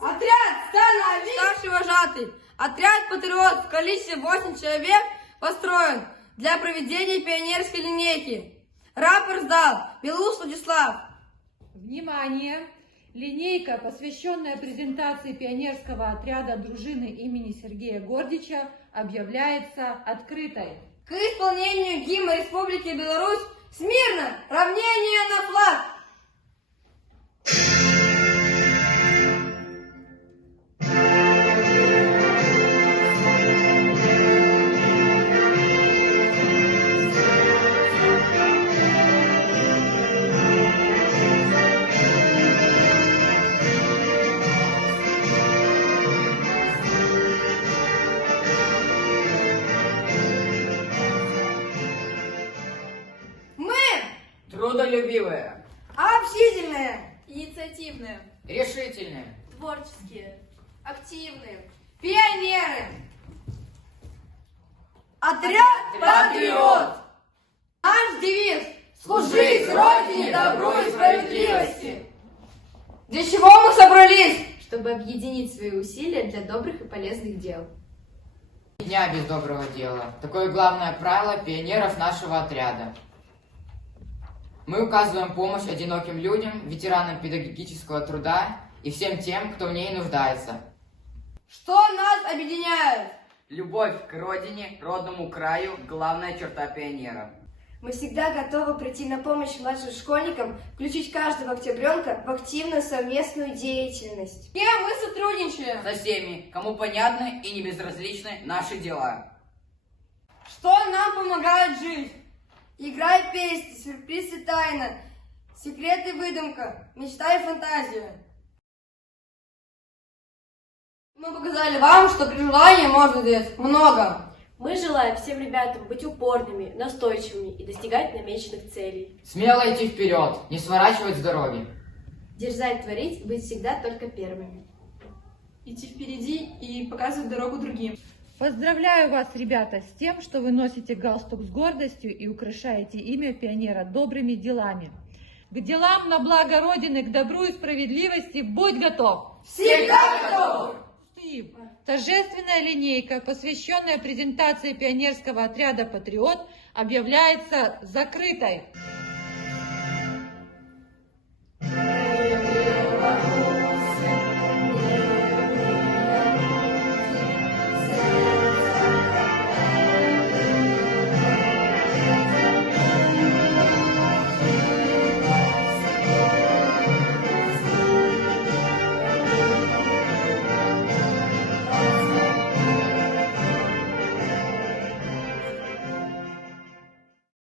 Отряд, становись! Старший вожатый. Отряд «Патриот» в количестве 8 человек построен для проведения пионерской линейки. Рапорт сдал Белус Владислав. Внимание! Линейка, посвященная презентации пионерского отряда дружины имени Сергея Гордича, объявляется открытой. К исполнению гимна Республики Беларусь смирно равнение на флаг. Трудолюбивые, Общительные, Инициативные, решительные, творческие, активные. пионеры. Отряд «Патриот». Наш девиз – служить Родине, добру и справедливости. Для чего мы собрались? Чтобы объединить свои усилия для добрых и полезных дел. Ни дня без доброго дела. Такое главное правило пионеров нашего отряда. Мы указываем помощь одиноким людям, ветеранам педагогического труда и всем тем, кто в ней нуждается. Что нас объединяет? Любовь к родине, родному краю – главная черта пионера. Мы всегда готовы прийти на помощь младшим школьникам, включить каждого октябренка в активную совместную деятельность. С кем мы сотрудничаем? Со всеми, кому понятны и не безразличны наши дела. Что нам помогает жить? Игра и песни, сюрприз и тайна, секрет и выдумка, мечта и фантазия. Мы показали вам, что при желании можно сделать много. Мы желаем всем ребятам быть упорными, настойчивыми и достигать намеченных целей. Смело идти вперед, не сворачивать с дороги. Дерзать творить, быть всегда только первыми. Идти впереди и показывать дорогу другим. Поздравляю вас, ребята, с тем, что вы носите галстук с гордостью и украшаете имя пионера добрыми делами. К делам на благо Родины, к добру и справедливости будь готов! Всегда готов! Торжественная линейка, посвященная презентации пионерского отряда «Патриот», объявляется закрытой.